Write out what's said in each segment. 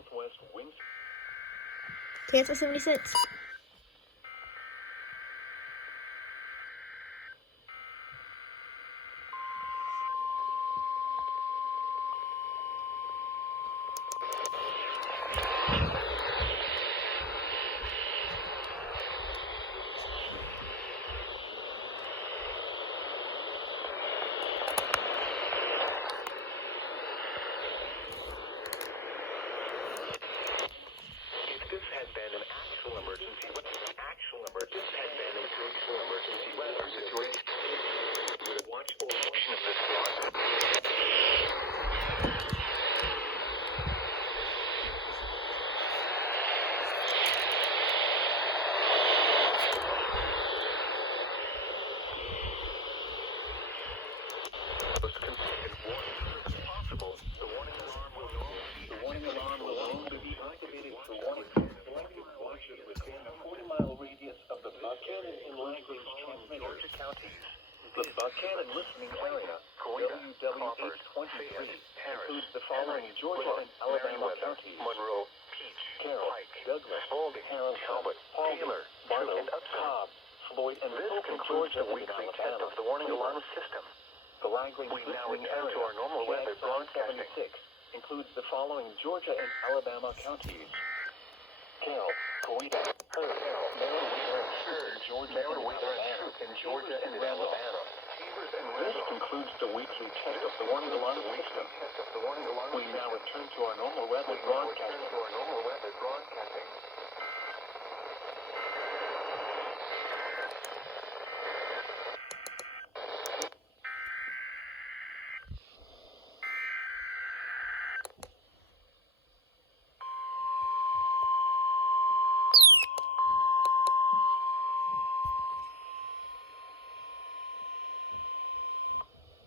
southwest winds. KXI76. The Buchanan listening area, WWH23, includes the following Georgia and Alabama counties: Monroe, Peach, Carroll, Pike, Douglas, Spalding, Harrison, Talbot, Taylor, Barlow, and Upson. Cobb, Floyd, and This Wilson, concludes Georgia, the weekly and test of the warning Alabama. alarm system. The Langley We now listening return area, to our normal weather broadcasting. KXI76, includes the following Georgia and Alabama counties: Carroll, Coweta, Heard, Meriwether, Georgia, and Georgia and Alabama. This concludes the weekly test of the warning alarm system. We now return to our normal weather broadcasting.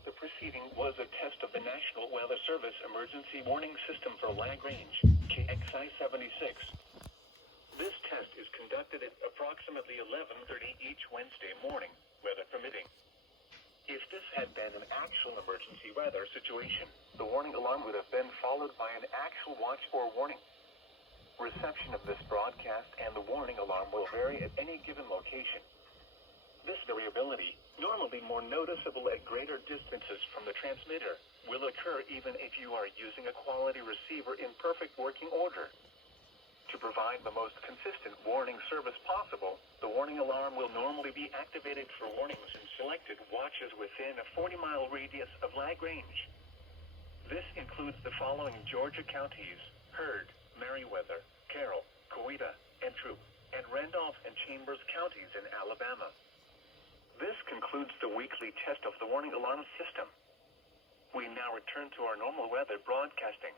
The preceding was a test of the National Weather Service Emergency Warning System for Lagrange, KXI76. This test is conducted at approximately 11:30 each Wednesday morning, weather permitting. If this had been an actual emergency weather situation, the warning alarm would have been followed by an actual watch or warning. Reception of this broadcast and the warning alarm will vary at any given location. This variability, normally more noticeable at greater distances from the transmitter, will occur even if you are using a quality receiver in perfect working order. To provide the most consistent warning service possible, the warning alarm will normally be activated for warnings in selected watches within a 40-mile radius of Lagrange. This includes the following Georgia counties: Heard, Meriwether, Carroll, Coweta, Entroup, and Randolph and Chambers counties in Alabama. This concludes the weekly test of the warning alarm system. We now return to our normal weather broadcasting.